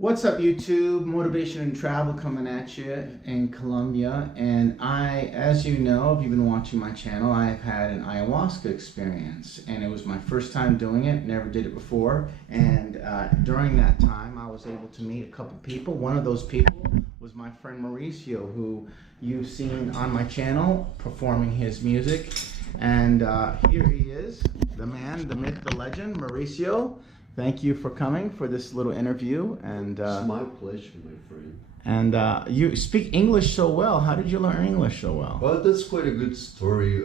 What's up, YouTube? Motivation and Travel coming at you in Colombia. And as you know, if you've been watching my channel, I've had an ayahuasca experience. And it was my first time doing it, never did it before. And during that time, I was able to meet a couple people. One of those people was my friend Mauricio, who you've seen on my channel performing his music. And here he is, the man, the myth, the legend, Mauricio. Thank you for coming for this little interview. And it's my pleasure, my friend. And you speak English so well. How did you learn English so well? Well, that's quite a good story.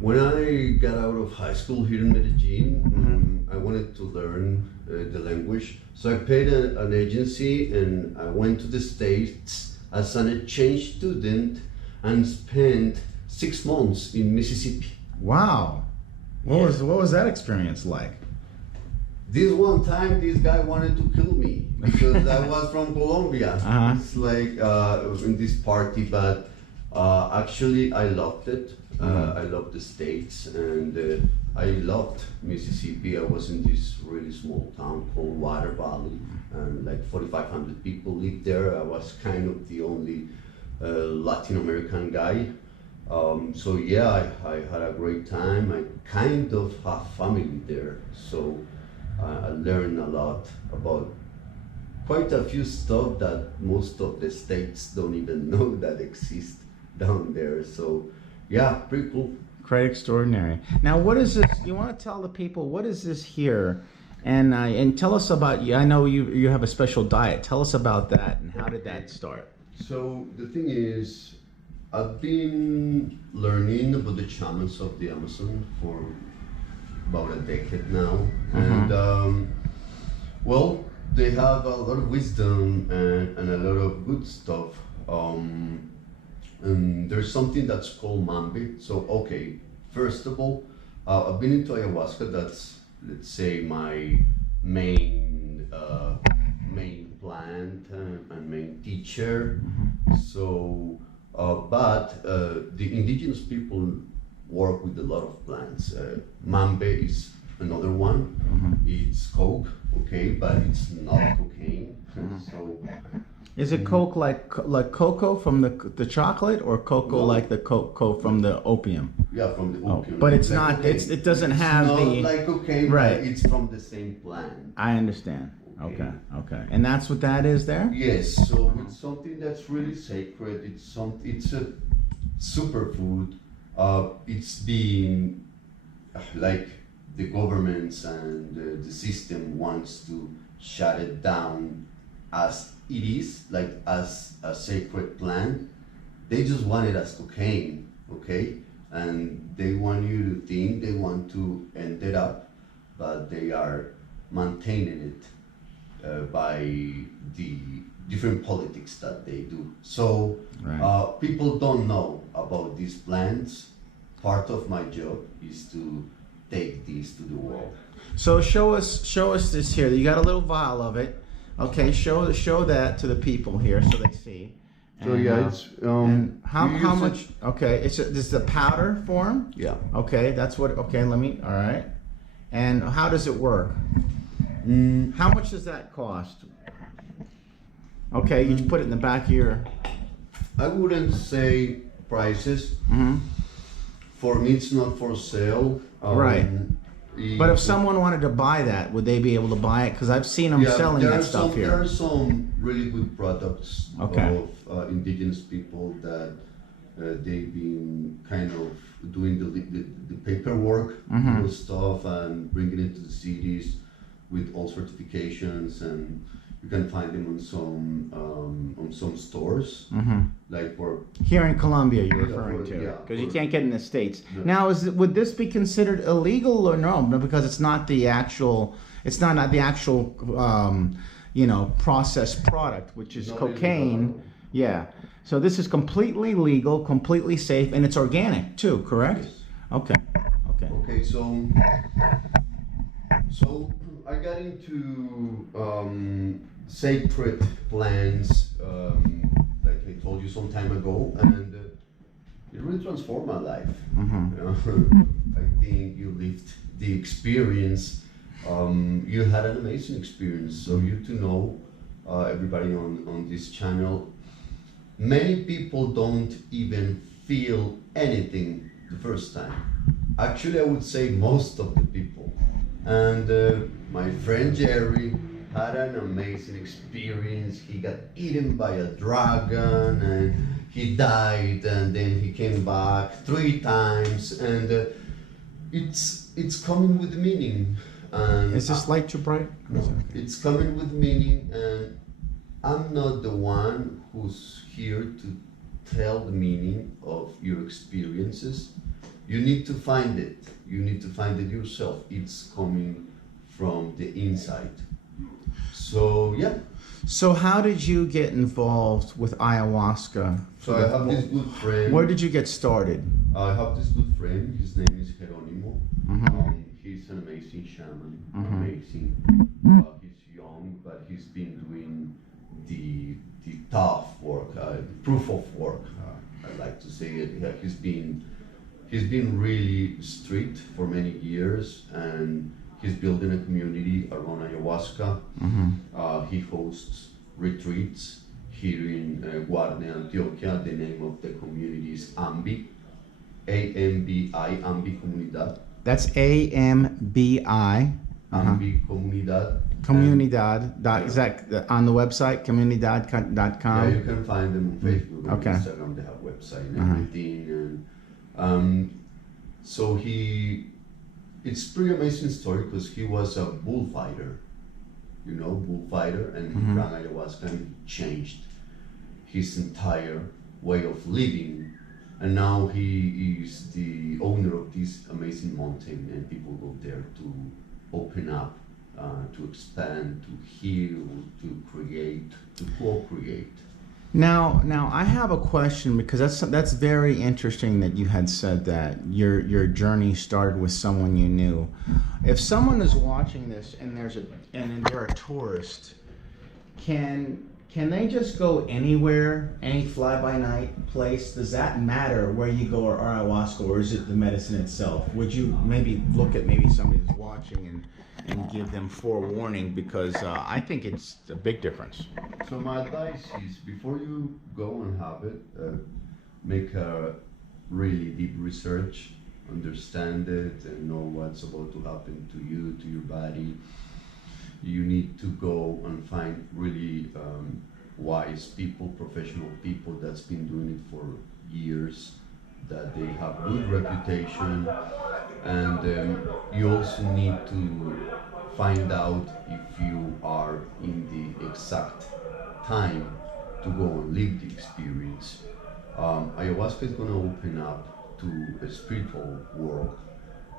When I got out of high school here in Medellin, I wanted to learn the language. So I paid an agency and I went to the States as an exchange student and spent 6 months in Mississippi. Wow. What was that experience like? This one time, this guy wanted to kill me because I was from Colombia. It's like in this party, but actually I loved it. I loved the States, and I loved Mississippi. I was in this really small town called Water Valley, and like 4,500 people lived there. I was kind of the only Latin American guy. So yeah, I had a great time. I kind of have family there, so I learned a lot about quite a few stuff that most of the states don't even know that exist down there. So yeah, pretty cool. Quite extraordinary. Now, what is this? You want to tell the people, what is this here? And tell us about, I know you have a special diet. Tell us about that, and how did that start? So the thing is, I've been learning about the shamans of the Amazon for about a decade now, and well, they have a lot of wisdom and a lot of good stuff. And there's something that's called mambe. So okay, first of all, I've been into ayahuasca. That's, let's say, my main plant and main teacher. So but the indigenous people work with a lot of plants. Mambe is another one. It's coke, okay, but it's not cocaine. So is it coke like cocoa from the chocolate, or cocoa like the cocoa from the opium? Yeah, from the opium. But it's like not. cocaine. It doesn't have it's not the like cocaine. Right. But it's from the same plant. I understand. Okay. And that's what that is there? Yes. So it's something that's really sacred. It's a superfood. It's being like the governments and the system wants to shut it down as it is, like as a sacred plant. They just want it as cocaine, okay? And they want you to think they want to end it up, but they are maintaining it by the different politics that they do. So people don't know about these plants. Part of my job is to take these to the world. So show us this here. You got a little vial of it. Okay, show that to the people here so they see. So yeah, it's and how much? Okay, this is a powder form. Yeah. Okay, that's what. Okay, let me. All right. And how does it work? How much does that cost? Okay, you put it in the back of your. I wouldn't say prices. For me, it's not for sale. Right. But if someone wanted to buy that, would they be able to buy it? Because I've seen them selling that stuff here. There are some really good products of indigenous people that they've been kind of doing the paperwork stuff and bringing it to the cities with all certifications, and you can find them on some stores, like for here in Colombia. You're referring to, because you can't get in the States. Now, would this be considered illegal or no? Because it's not the actual. It's not the actual, processed product, which is cocaine. Illegal. Yeah. So this is completely legal, completely safe, and it's organic too. Correct? Yes. Okay. Okay. So I got into sacred plants, like I told you some time ago, and it really transformed my life. I think you lived the experience. You had an amazing experience, so you to know everybody on this channel. Many people don't even feel anything the first time. Actually, I would say most of the people. And my friend Jerry had an amazing experience. He got eaten by a dragon and he died, and then he came back 3 times, and it's coming with meaning. And Is this light too bright? it's coming with meaning, and I'm not the one who's here to tell the meaning of your experiences. You need to find it. You need to find it yourself. It's coming from the inside. So yeah. So how did you get involved with ayahuasca? So I have this good friend. Where did you get started? I have this good friend. His name is Jeronimo. Mhm. He's an amazing shaman. Mhm. Amazing. He's young, but he's been doing the tough work, the proof of work. I like to say it. Yeah, he's been really strict for many years, and he's building a community around ayahuasca. He hosts retreats here in Guarne, Antioquia. The name of the community is AMBI, A-M-B-I, AMBI Comunidad. That's AMBI. AMBI Comunidad. Comunidad. Is that on the website? Comunidad.com? Yeah, you can find them on Facebook and Okay. Instagram. They have website and everything. And so it's pretty amazing story because he was a bullfighter, bullfighter, and he drank ayahuasca and he changed his entire way of living. And now he is the owner of this amazing mountain, and people go there to open up, to expand, to heal, to create, to co-create. Now I have a question, because that's very interesting that you had said that your journey started with someone you knew. If someone is watching this and they're a tourist, can they just go anywhere, any fly-by-night place? Does that matter where you go, or ayahuasca, or is it the medicine itself? Would you maybe look at somebody who's watching and give them forewarning, because I think it's a big difference. So my advice is, before you go and have it, make a really deep research, understand it, and know what's about to happen to you, to your body. You need to go and find really wise people, professional people that's been doing it for years, that they have good reputation, and you also need to find out if you are in the exact time to go and live the experience. Ayahuasca is going to open up to a spiritual world,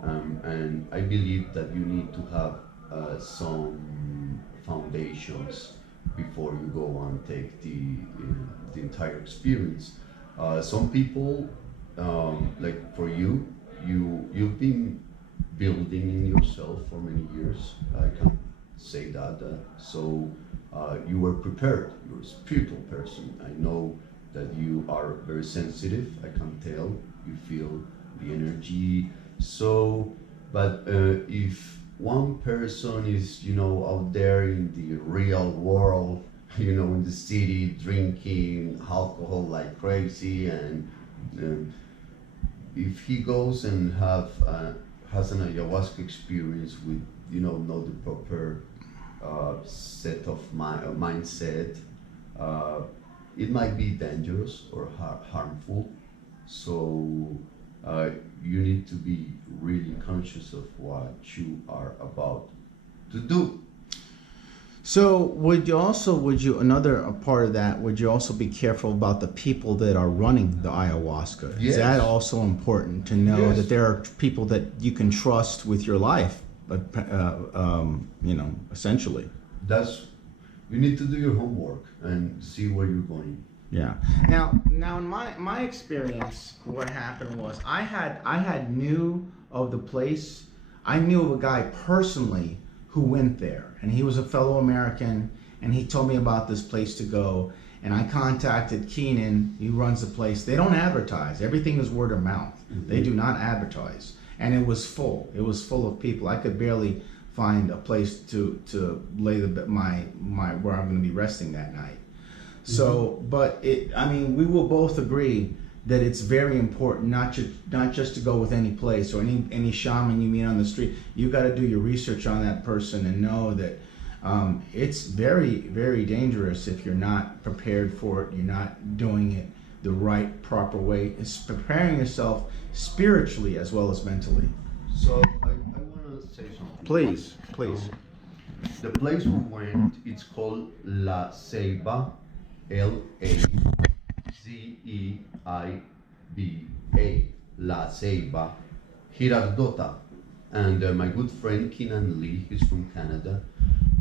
and I believe that you need to have some foundations before you go and take the entire experience. Some people, like for you've been building in yourself for many years. I can say that. So you were prepared. You're a spiritual person. I know that you are very sensitive. I can tell. You feel the energy. So, but if one person is, out there in the real world, in the city, drinking alcohol like crazy, and if he goes and has an ayahuasca experience with, not the proper set of mindset, it might be dangerous or harmful. So you need to be really conscious of what you are about to do. So another part of that, would you also be careful about the people that are running the ayahuasca? Yes. Is that also important to know, Yes. that there are people that you can trust with your life, but essentially? You need to do your homework and see where you're going. Yeah. Now in my experience, what happened was I knew of the place. I knew of a guy personally who went there, and he was a fellow American, and he told me about this place to go. And I contacted Keenan, he runs the place. They don't advertise. Everything is word of mouth. They do not advertise. And it was full. It was full of people. I could barely find a place to lay my where I'm going to be resting that night. So, but we will both agree that it's very important not just to go with any place or any shaman you meet on the street. You got to do your research on that person and know that it's very, very dangerous if you're not prepared for it. You're not doing it the right, proper way. It's preparing yourself spiritually as well as mentally. So I want to say something. Please. The place we went, it's called La Ceiba, Lazeiba, La Ceiba, Girardota. And my good friend Keenan Lee, he's from Canada.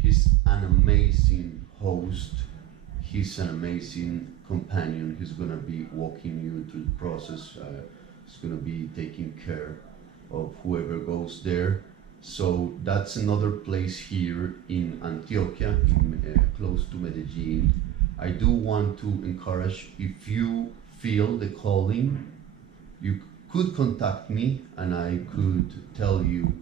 He's an amazing host. He's an amazing companion. He's gonna be walking you through the process. He's gonna be taking care of whoever goes there. So that's another place here in Antioquia, close to Medellin. I do want to encourage, if you feel the calling, you could contact me and I could tell you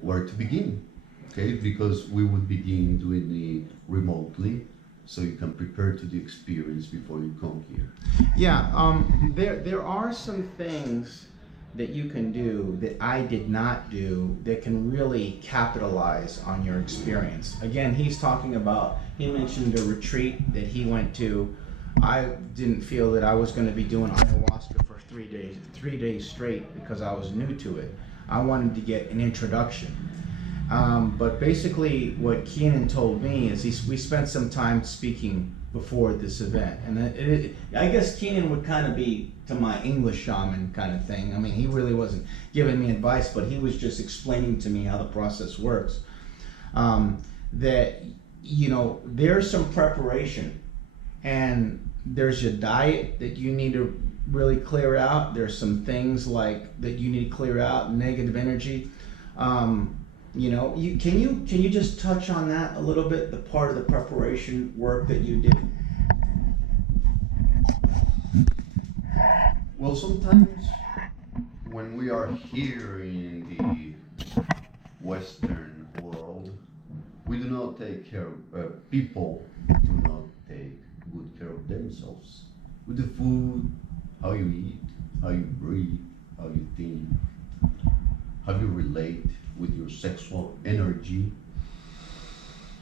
where to begin, okay? Because we would begin doing it remotely, so you can prepare to the experience before you come here. Yeah, there are some things that you can do that I did not do that can really capitalize on your experience. Again, he mentioned a retreat that he went to. I didn't feel that I was going to be doing ayahuasca for 3 days straight because I was new to it. I wanted to get an introduction. But basically what Keenan told me is we spent some time speaking before this event. And I guess Keenan would kind of be to my English shaman kind of thing. I mean, he really wasn't giving me advice, but he was just explaining to me how the process works. That, there's some preparation, and there's your diet that you need to really clear out. There's some things like that you need to clear out, negative energy. Can you just touch on that a little bit, the part of the preparation work that you did? Well, sometimes when we are here in the Western world, we do not take care of, people do not take good care of themselves. With the food, how you eat, how you breathe, how you think, how you relate with your sexual energy.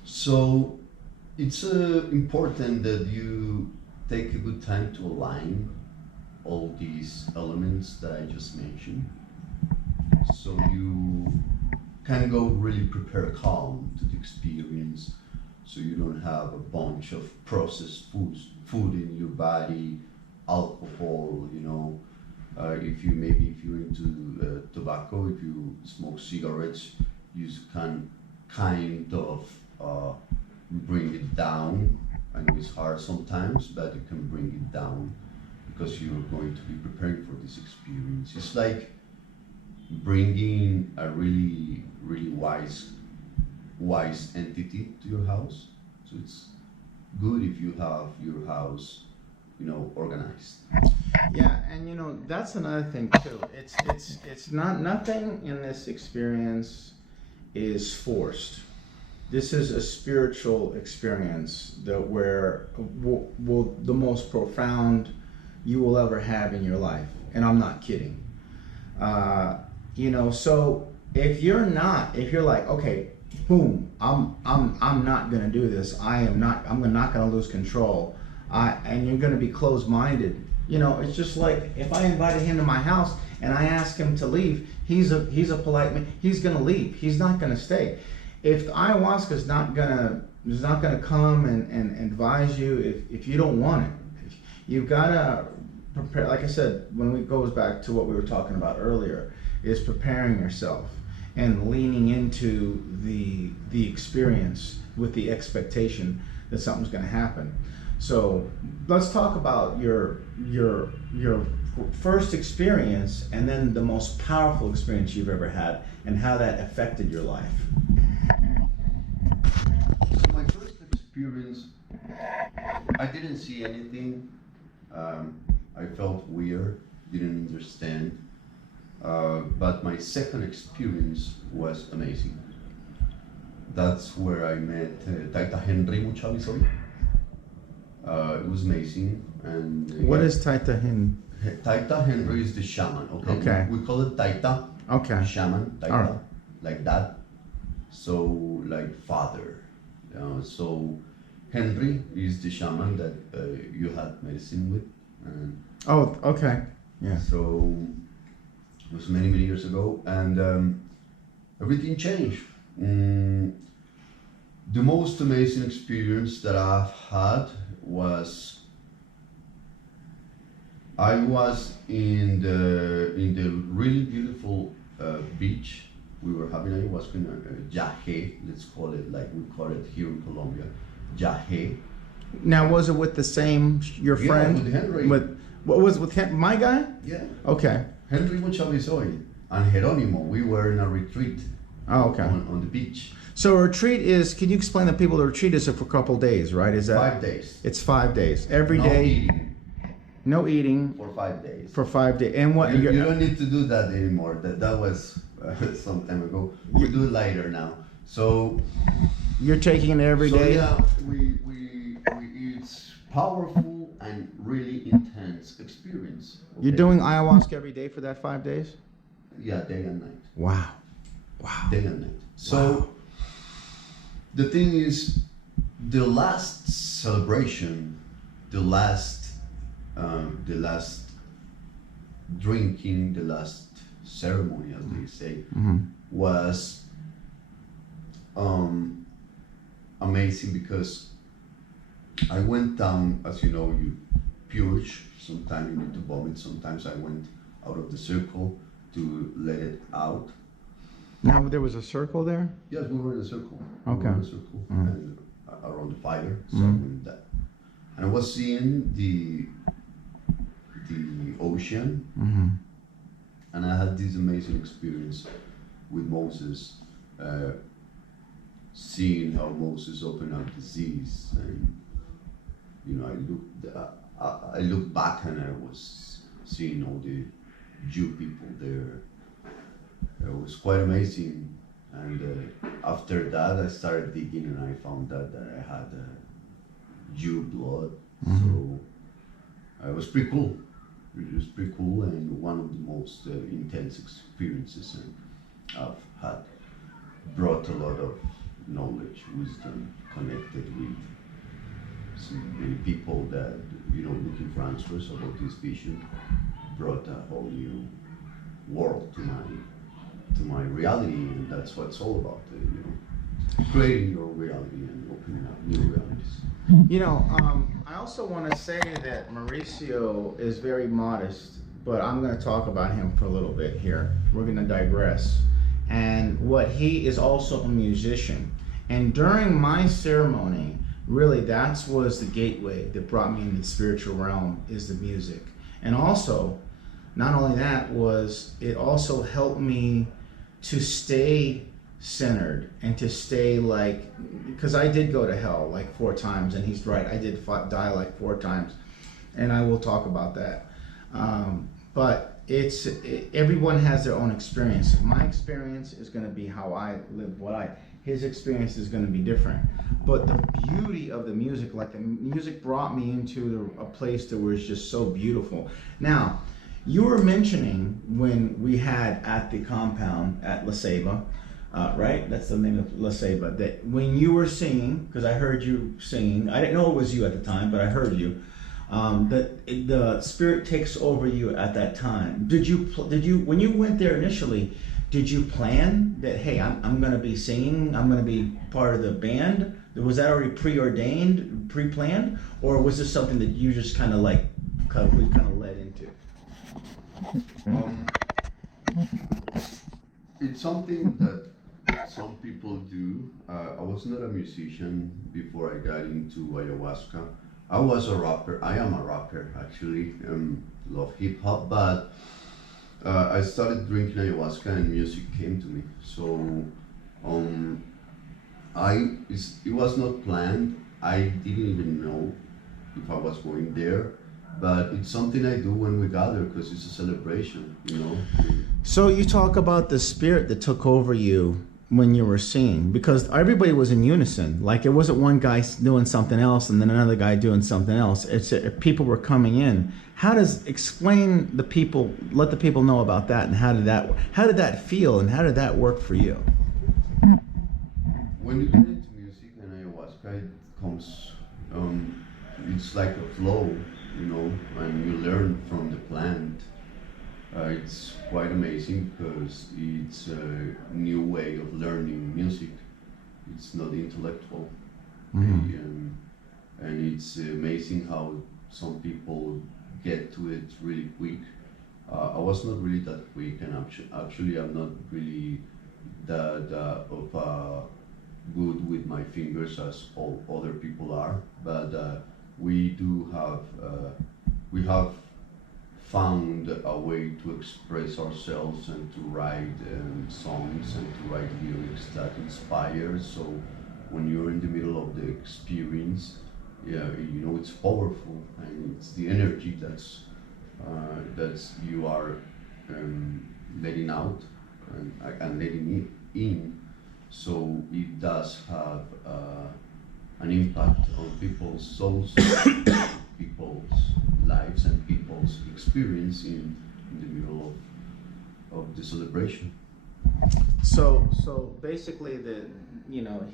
So it's important that you take a good time to align all these elements that I just mentioned, so you can go really prepared calm to the experience, so you don't have a bunch of processed food in your body, alcohol, if you're into tobacco, if you smoke cigarettes, you can kind of bring it down. I know it's hard sometimes, but you can bring it down because you're going to be preparing for this experience. It's like bringing a really, really wise entity to your house. So it's good if you have your house, organized. Yeah, and that's another thing too. It's nothing in this experience is forced. This is a spiritual experience where the most profound you will ever have in your life, and I'm not kidding. So if you're like, okay, boom, I'm not gonna do this. I'm not gonna lose control. And you're gonna be closed-minded. It's just like if I invited him to my house and I ask him to leave, he's a polite man. He's gonna leave. He's not gonna stay. If ayahuasca is not gonna come and advise you if you don't want it. You've gotta prepare. Like I said, when it goes back to what we were talking about earlier, is preparing yourself and leaning into the experience with the expectation that something's gonna happen. So let's talk about your first experience and then the most powerful experience you've ever had and how that affected your life. So my first experience, I didn't see anything. I felt weird, didn't understand. But my second experience was amazing. That's where I met Taita Henry Muchavisoy. It was amazing. And What is Taita Hin? Taita Henry is the shaman. Okay. Okay. We call it Taita. Okay. Shaman. Taita. Alright. Like that. So like father. So Henry is the shaman that you had medicine with. And Oh, okay. Yeah. so it was many years ago, and everything changed. The most amazing experience that I've had was I was in the really beautiful beach. We were having ayahuasca in Yahe, let's call it like we call it here in Colombia, Yahe. Now, was it with the same your Yeah, friend? with Henry. With what was with my guy? Yeah. Okay. Henry Muchavisoy and Jeronimo. We were in a retreat Oh, okay. on the beach. So a retreat is. Can you explain to people the retreat is for a couple days, right? Is that 5 days. It's 5 days. Every No day, eating no eating for 5 days. for 5 days. And what? You don't need to do that anymore. That was some time ago. We do it later now. So You're taking it every day. yeah, we it's powerful and really intense experience. You're okay? doing ayahuasca every day for that 5 days. Yeah, day and night. Wow. Wow. Day and night. So the thing is, the last celebration, the last drinking, the last ceremony, as they say, was amazing because I went down, as you know, you purge. Sometimes you need to vomit. Sometimes I went out of the circle to let it out. Now there was a circle there. Yes, we were in a circle. Okay. We were in a circle and around the fire. So I went that, and I was seeing the ocean, and I had this amazing experience with Moses, seeing how Moses opened up the seas, and you know, I looked back and I was seeing all the Jew people there. It was quite amazing, and after that I started digging and I found out that I had Jew blood, so it was pretty cool. It was pretty cool and one of the most intense experiences I've had. Brought a lot of knowledge, wisdom, connected with many people that, you know, looking for answers about this vision. Brought a whole new world to my reality, and that's what it's all about, you know, creating your reality and opening up new realities. You know, I also want to say that Mauricio is very modest, but I'm going to talk about him for a little bit here. We're going to digress. And what he is also a musician. And during my ceremony, really that was the gateway that brought me into the spiritual realm, is the music. And also, not only that, was it also helped me to stay centered and to stay like, because I did go to hell like 4 times, and he's right, I did die like 4 times, and I will talk about that. But everyone has their own experience. My experience is going to be how I live, his experience is going to be different. But the beauty of the music, like the music brought me into a place that was just so beautiful. Now, you were mentioning when we had at the compound at La Ceiba, right? That's the name of La Ceiba. That when you were singing, because I heard you singing, I didn't know it was you at the time, but I heard you. That the spirit takes over you at that time. Did you when you went there initially? Did you plan that? Hey, I'm going to be singing. I'm going to be part of the band. Was that already preordained, pre-planned, or was this something that you just kind of led into? It's something that some people do. I was not a musician before I got into ayahuasca. I was a rapper. I am a rapper, actually. Love hip hop, but I started drinking ayahuasca and music came to me. So it was not planned. I didn't even know if I was going there. but it's something I do when we gather because it's a celebration, you know. So you talk about the spirit that took over you when you were singing, because everybody was in unison. Like it wasn't one guy doing something else and then another guy doing something else. It's people were coming in. Explain the people, let the people know about that, and how did that feel, and how did that work for you? When you get into music and ayahuasca, it comes, it's like a flow, you know, and you learn from the plant. It's quite amazing because it's a new way of learning music. It's not intellectual. And it's amazing how some people get to it really quick. I was not really that quick, and actually I'm not really that good with my fingers as all other people are. But we have found a way to express ourselves and to write songs and to write lyrics that inspire. So when you're in the middle of the experience, yeah, you know, it's powerful, and it's the energy that's you are letting out and letting it in. So it does have an impact on people's souls, people's lives, and people's experience in the middle of the celebration. So basically,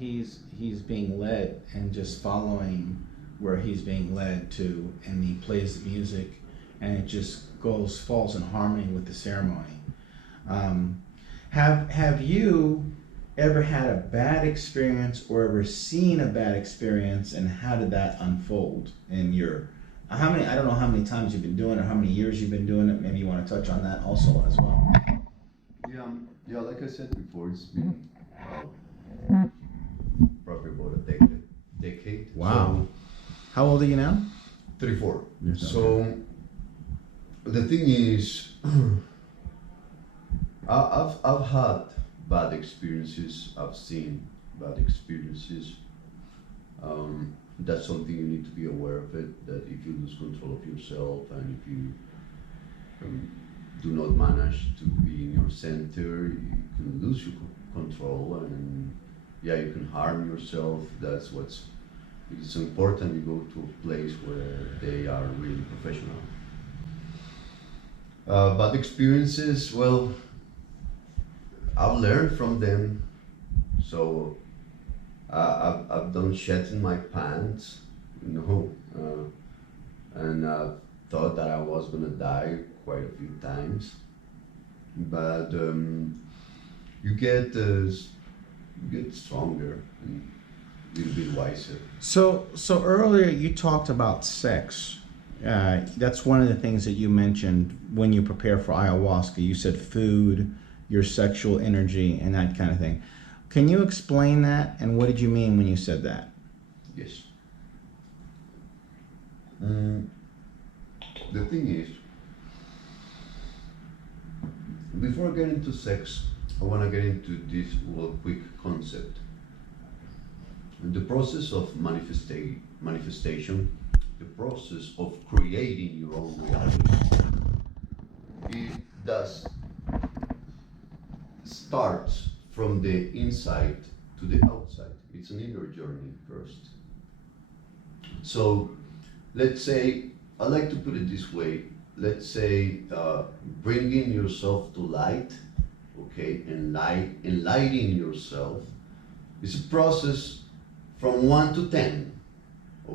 he's being led and just following where he's being led to, and he plays the music, and it just falls in harmony with the ceremony. Have you ever had a bad experience or ever seen a bad experience, and how did that unfold in your? I don't know how many times you've been doing it, or how many years you've been doing it. Maybe you want to touch on that also as well. Yeah, like I said before, it's been probably about a decade. Wow. How old are you now? 34. Yes, so the thing is, I've had bad experiences. I've seen bad experiences. That's something you need to be aware of it. That if you lose control of yourself, and if you do not manage to be in your center, you can lose your control, and yeah, you can harm yourself. It's important you go to a place where they are really professional. Bad experiences, well, I've learned from them. So I've done shit in my pants, you know, and I thought that I was gonna die quite a few times. But you get stronger and a little bit wiser. So earlier you talked about sex. That's one of the things that you mentioned when you prepare for ayahuasca. You said food, your sexual energy, and that kind of thing. Can you explain that, and what did you mean when you said that? Yes. The thing is, before I get into sex, I want to get into this quick concept. The process of manifestation, the process of creating your own reality, it does starts from the inside to the outside. It's an inner journey first. So let's say, I like to put it this way, let's say bringing yourself to light, okay, and enlightening yourself is a process from 1 to 10,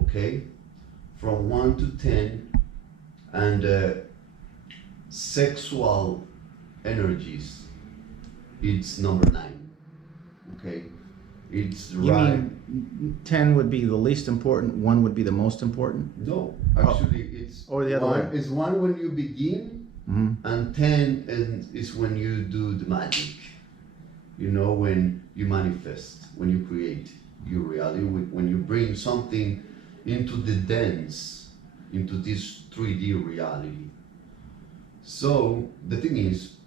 okay, from 1 to 10, and sexual energies, it's number 9, okay, it's You right. mean 10 would be the least important, 1 would be the most important? No, actually, it's or the other one, way. it's 1 when you begin, and 10 is when you do the magic. You know, when you manifest, when you create your reality, when you bring something into the dance, into this 3D reality. So the thing is,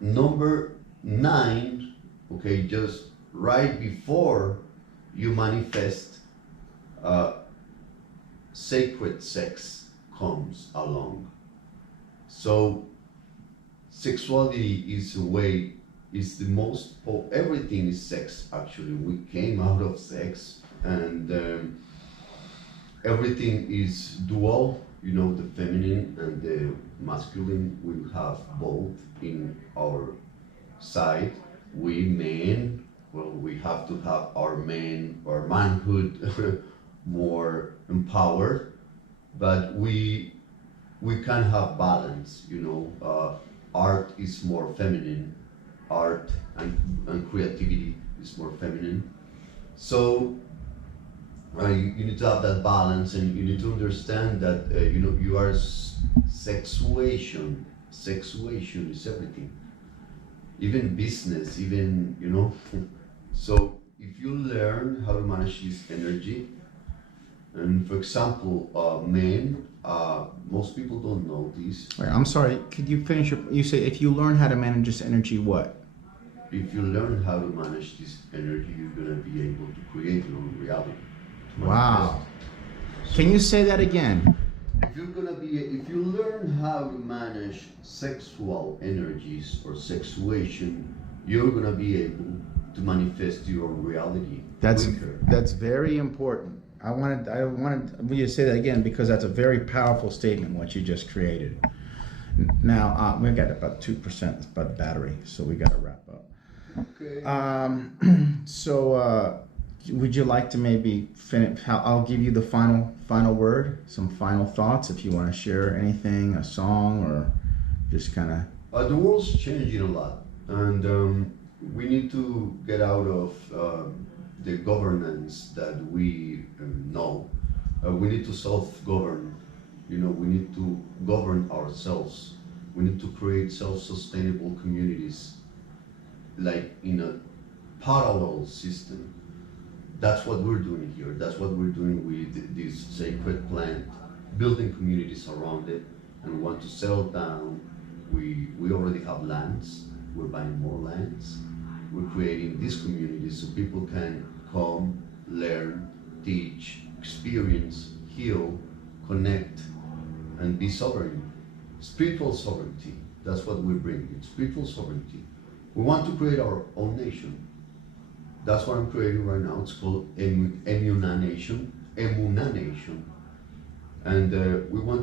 number 9, okay, just right before you manifest sacred sex, comes along. So sexuality is a way, is the most, oh, everything is sex actually. We came out of sex, and everything is dual, you know, the feminine and the masculine. We have both in our side. We men, well, we have to have our manhood more empowered, but we can have balance, you know. Art is more feminine, art and creativity is more feminine. So you need to have that balance, and you need to understand that you know, you are sexuation. Sexuation is everything, even business, even, you know. So if you learn how to manage this energy, and for example, men, most people don't know this. Wait, I'm sorry. Could you finish you say if you learn how to manage this energy, what? If you learn how to manage this energy, you're gonna be able to create your own reality. Wow. Can you say that again? If you learn how to manage sexual energies or sexuation, you're gonna be able to manifest your reality quicker. That's very important. I wanted you to say that again, because that's a very powerful statement what you just created. Now we've got about 2% about the battery, so we got to wrap up. Okay. Would you like to maybe finish? I'll give you the final word, some final thoughts if you want to share anything, a song, or just kind of. The world's changing a lot, and we need to get out of the governance that we know. We need to self-govern. You know, we need to govern ourselves. We need to create self-sustainable communities, like in a parallel system. That's what we're doing here. That's what we're doing with this sacred plant, building communities around it, and we want to settle down. We already have lands. We're buying more lands. We're creating these communities so people can come, learn, teach, experience, heal, connect, and be sovereign. Spiritual sovereignty. That's what we're bringing. Spiritual sovereignty. We want to create our own nation. That's what I'm creating right now. It's called Emuna Nation. Emuna Nation. And we want